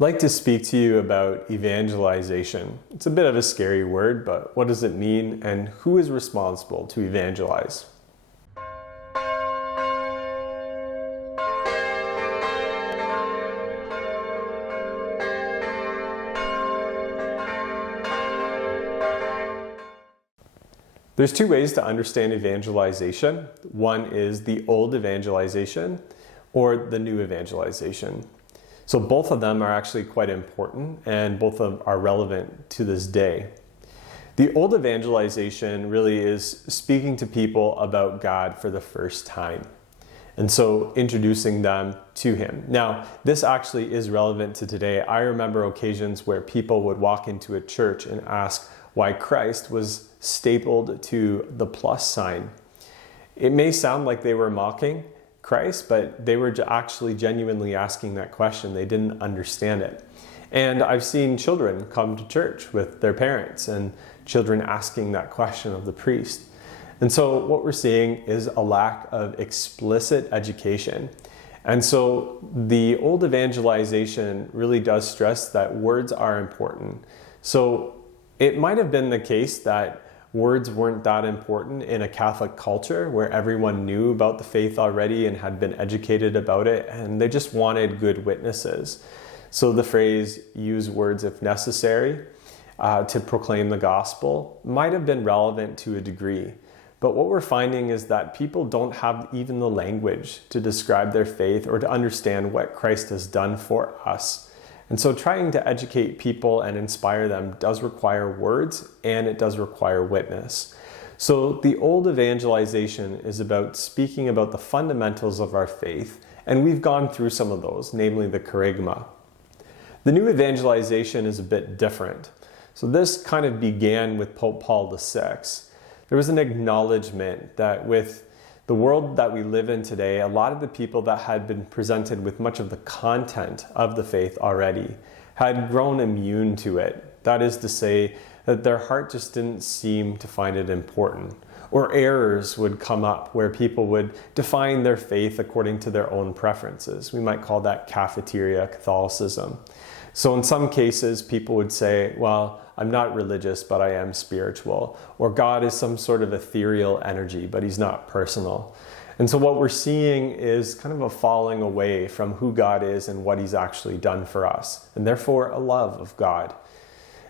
I'd like to speak to you about evangelization. It's a bit of a scary word, but what does it mean and who is responsible to evangelize? There's two ways to understand evangelization. One is the old evangelization or the new evangelization. So both of them are actually quite important and both of them are relevant to this day. The old evangelization really is speaking to people about God for the first time. And so introducing them to Him. Now, this actually is relevant to today. I remember occasions where people would walk into a church and ask why Christ was stapled to the plus sign. It may sound like they were mocking Christ, but they were actually genuinely asking that question. They didn't understand it. And I've seen children come to church with their parents and children asking that question of the priest. And so what we're seeing is a lack of explicit education. And so the old evangelization really does stress that words are important. So it might have been the case that words weren't that important in a Catholic culture where everyone knew about the faith already and had been educated about it, and they just wanted good witnesses. So the phrase, use words if necessary, to proclaim the gospel might have been relevant to a degree. But what we're finding is that people don't have even the language to describe their faith or to understand what Christ has done for us. And so trying to educate people and inspire them does require words and it does require witness. So the old evangelization is about speaking about the fundamentals of our faith, and we've gone through some of those, namely the kerygma. The new evangelization is a bit different. So this kind of began with Pope Paul VI. There was an acknowledgement that with the world that we live in today, a lot of the people that had been presented with much of the content of the faith already had grown immune to it. That is to say that their heart just didn't seem to find it important. Or errors would come up where people would define their faith according to their own preferences. We might call that cafeteria Catholicism. So in some cases, people would say, well, I'm not religious, but I am spiritual. Or God is some sort of ethereal energy, but He's not personal. And so what we're seeing is kind of a falling away from who God is and what He's actually done for us, and therefore a love of God.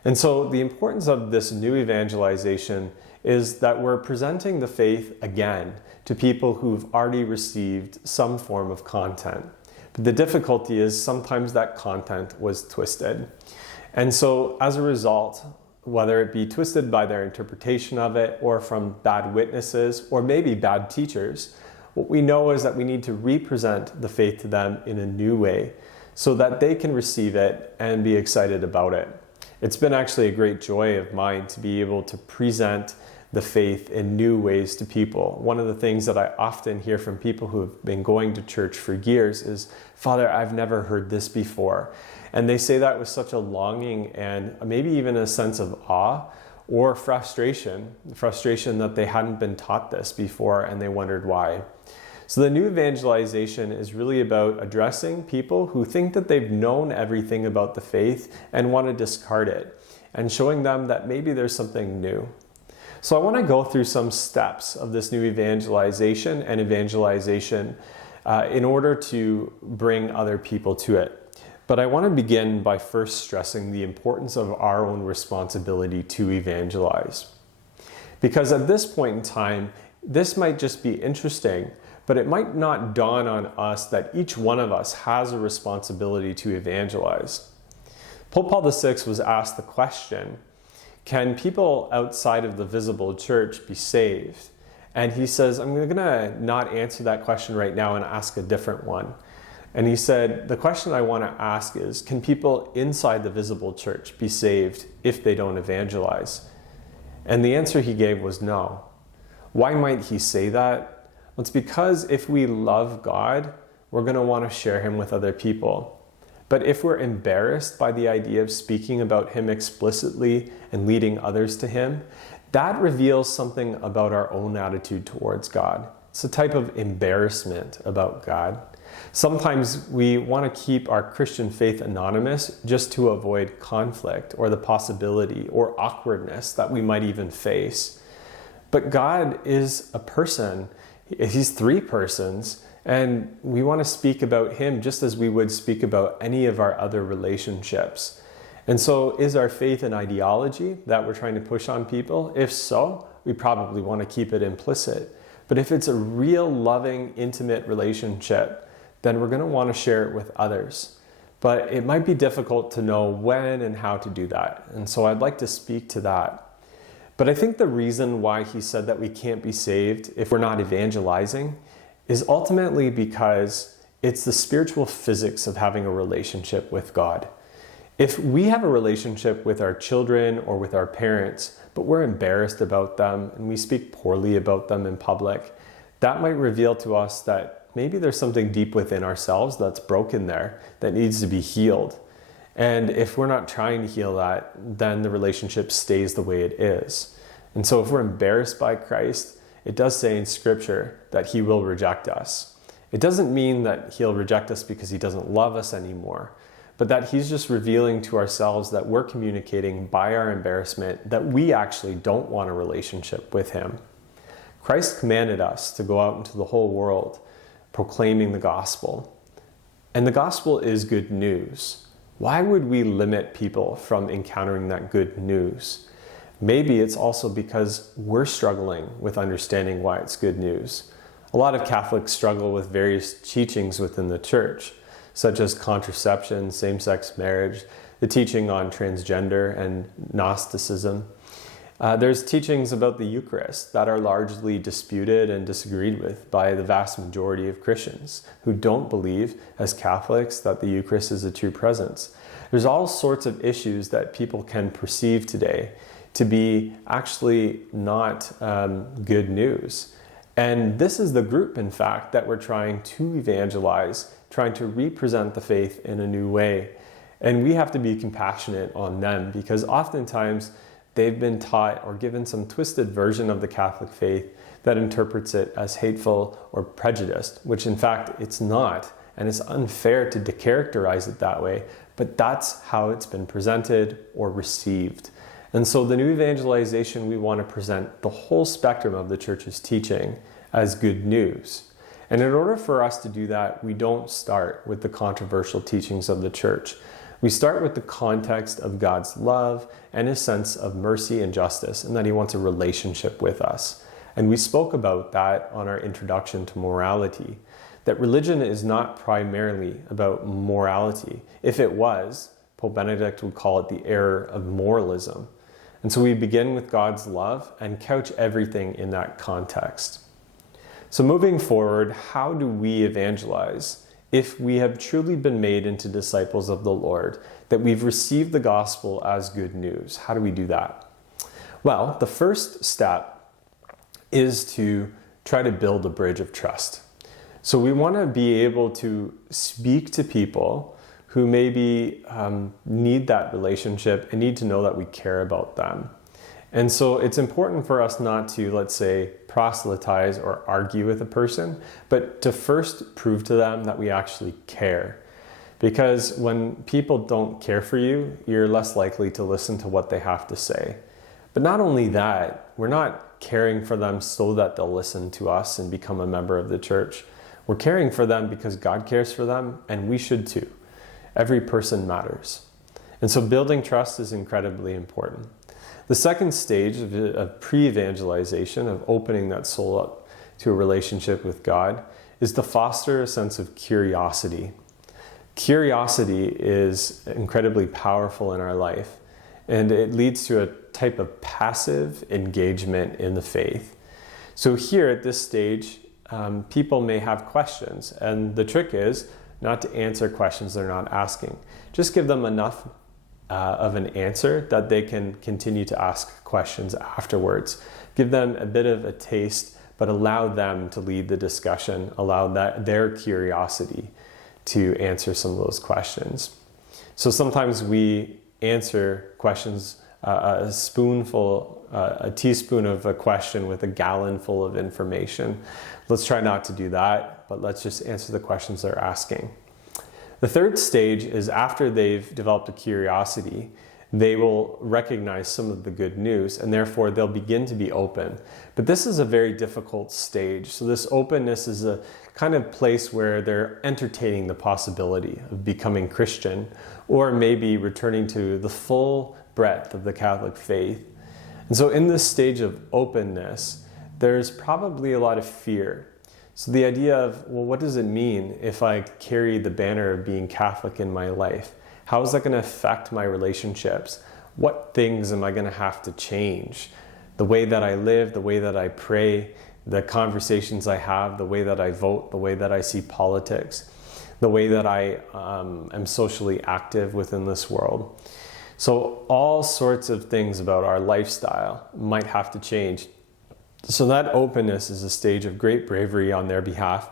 And so the importance of this new evangelization is that we're presenting the faith again to people who've already received some form of content. But the difficulty is sometimes that content was twisted. And so as a result, whether it be twisted by their interpretation of it or from bad witnesses or maybe bad teachers, what we know is that we need to represent the faith to them in a new way so that they can receive it and be excited about it. It's been actually a great joy of mine to be able to present the faith in new ways to people. One of the things that I often hear from people who have been going to church for years is, Father, I've never heard this before. And they say that with such a longing and maybe even a sense of awe or frustration that they hadn't been taught this before and they wondered why. So the new evangelization is really about addressing people who think that they've known everything about the faith and want to discard it, and showing them that maybe there's something new. So I want to go through some steps of this new evangelization and evangelization in order to bring other people to it. But I want to begin by first stressing the importance of our own responsibility to evangelize. Because at this point in time, this might just be interesting, but it might not dawn on us that each one of us has a responsibility to evangelize. Pope Paul VI was asked the question, can people outside of the visible church be saved? And he says, I'm going to not answer that question right now and ask a different one. And he said, the question I want to ask is, can people inside the visible church be saved if they don't evangelize? And the answer he gave was no. Why might he say that? Well, it's because if we love God, we're going to want to share Him with other people. But if we're embarrassed by the idea of speaking about Him explicitly and leading others to Him, that reveals something about our own attitude towards God. It It's a type of embarrassment about God. Sometimes we want to keep our Christian faith anonymous just to avoid conflict or the possibility or awkwardness that we might even face. But God is a person. He's three persons, and we want to speak about him just as we would speak about any of our other relationships. And so is our faith an ideology that we're trying to push on people? If so, we probably want to keep it implicit. But if it's a real loving, intimate relationship, then we're going to want to share it with others. But it might be difficult to know when and how to do that. And so I'd like to speak to that. But I think the reason why he said that we can't be saved if we're not evangelizing is ultimately because it's the spiritual physics of having a relationship with God. If we have a relationship with our children or with our parents, but we're embarrassed about them and we speak poorly about them in public, that might reveal to us that maybe there's something deep within ourselves that's broken there that needs to be healed. And if we're not trying to heal that, then the relationship stays the way it is. And so if we're embarrassed by Christ, it does say in Scripture that he will reject us. It doesn't mean that he'll reject us because he doesn't love us anymore, but that he's just revealing to ourselves that we're communicating by our embarrassment that we actually don't want a relationship with him. Christ commanded us to go out into the whole world proclaiming the gospel. And the gospel is good news. Why would we limit people from encountering that good news? Maybe it's also because we're struggling with understanding why it's good news. A lot of Catholics struggle with various teachings within the church, such as contraception, same-sex marriage, the teaching on transgender and Gnosticism. There's teachings about the Eucharist that are largely disputed and disagreed with by the vast majority of Christians who don't believe, as Catholics, that the Eucharist is a true presence. There's all sorts of issues that people can perceive today to be actually not good news. And this is the group, in fact, that we're trying to evangelize, trying to represent the faith in a new way. And we have to be compassionate on them because oftentimes they've been taught or given some twisted version of the Catholic faith that interprets it as hateful or prejudiced, which in fact it's not. And it's unfair to decharacterize it that way, but that's how it's been presented or received. And so the new evangelization, we want to present the whole spectrum of the church's teaching as good news. And in order for us to do that, we don't start with the controversial teachings of the church. We start with the context of God's love and his sense of mercy and justice, and that he wants a relationship with us. And we spoke about that on our introduction to morality, that religion is not primarily about morality. If it was, Pope Benedict would call it the error of moralism. And so we begin with God's love and couch everything in that context. So moving forward, how do we evangelize if we have truly been made into disciples of the Lord, that we've received the gospel as good news? How do we do that? Well, the first step is to try to build a bridge of trust. So we want to be able to speak to people who maybe need that relationship and need to know that we care about them. And so it's important for us not to, let's say, proselytize or argue with a person, but to first prove to them that we actually care. Because when people don't care for you, you're less likely to listen to what they have to say. But not only that, we're not caring for them so that they'll listen to us and become a member of the church. We're caring for them because God cares for them, and we should too. Every person matters. And so building trust is incredibly important. The second stage of pre-evangelization, of opening that soul up to a relationship with God, is to foster a sense of curiosity. Curiosity is incredibly powerful in our life, and it leads to a type of passive engagement in the faith. So here at this stage, people may have questions, and the trick is not to answer questions they're not asking. Just give them enough of an answer that they can continue to ask questions afterwards. Give them a bit of a taste, but allow them to lead the discussion, allow their curiosity to answer some of those questions. So sometimes we answer questions a teaspoon of a question with a gallon full of information. Let's try not to do that, but let's just answer the questions they're asking. The third stage is after they've developed a curiosity, they will recognize some of the good news, and therefore they'll begin to be open. But this is a very difficult stage. So this openness is a kind of place where they're entertaining the possibility of becoming Christian, or maybe returning to the full breadth of the Catholic faith. And so in this stage of openness, there's probably a lot of fear. So the idea of, well, what does it mean if I carry the banner of being Catholic in my life? How is that going to affect my relationships? What things am I going to have to change? The way that I live, the way that I pray, the conversations I have, the way that I vote, the way that I see politics, the way that I am socially active within this world. So all sorts of things about our lifestyle might have to change. So that openness is a stage of great bravery on their behalf,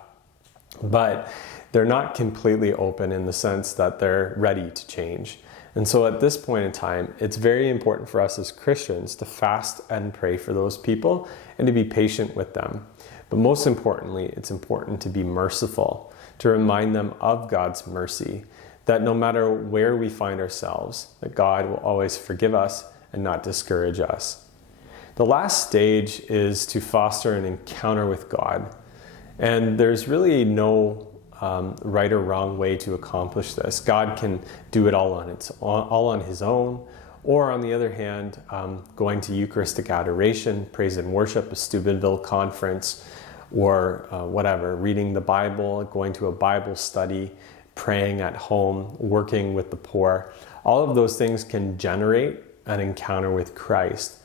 but they're not completely open in the sense that they're ready to change. And so at this point in time, it's very important for us as Christians to fast and pray for those people and to be patient with them. But most importantly, it's important to be merciful, to remind them of God's mercy, that no matter where we find ourselves, that God will always forgive us and not discourage us. The last stage is to foster an encounter with God. And there's really no right or wrong way to accomplish this. God can do it all on his own, or on the other hand, going to Eucharistic adoration, praise and worship, a Steubenville conference, or whatever, reading the Bible, going to a Bible study, praying at home, working with the poor. All of those things can generate an encounter with Christ.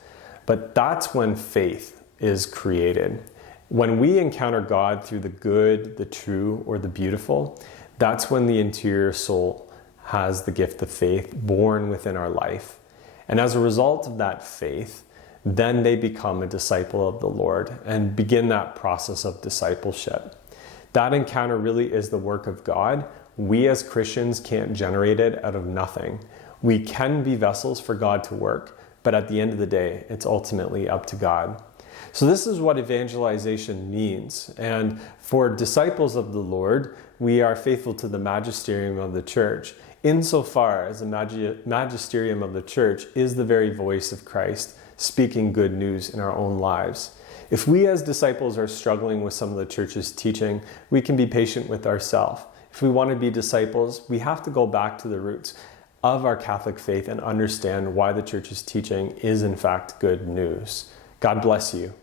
But that's when faith is created. When we encounter God through the good, the true, or the beautiful, that's when the interior soul has the gift of faith born within our life. And as a result of that faith, then they become a disciple of the Lord and begin that process of discipleship. That encounter really is the work of God. We as Christians can't generate it out of nothing. We can be vessels for God to work, but at the end of the day, it's ultimately up to God. So this is what evangelization means. And for disciples of the Lord, we are faithful to the magisterium of the church, insofar as the magisterium of the church is the very voice of Christ, speaking good news in our own lives. If we as disciples are struggling with some of the church's teaching, we can be patient with ourselves. If we want to be disciples, we have to go back to the roots of our Catholic faith and understand why the church's teaching is in fact good news. God bless you.